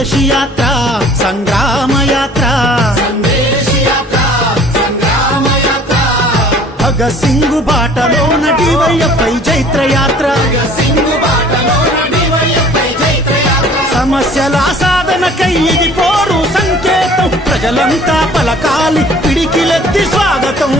సందేశి యాత్ర సంగ్రామ యాత్ర భగత్ సింగ్ బాటలోన డివైఎఫ్ఐ జైత్ర యాత్ర సమస్యల సాధనకై ఇది పోరు సంకేతం ప్రజలంతా పలకాలి పిడికిలెత్తి స్వాగతం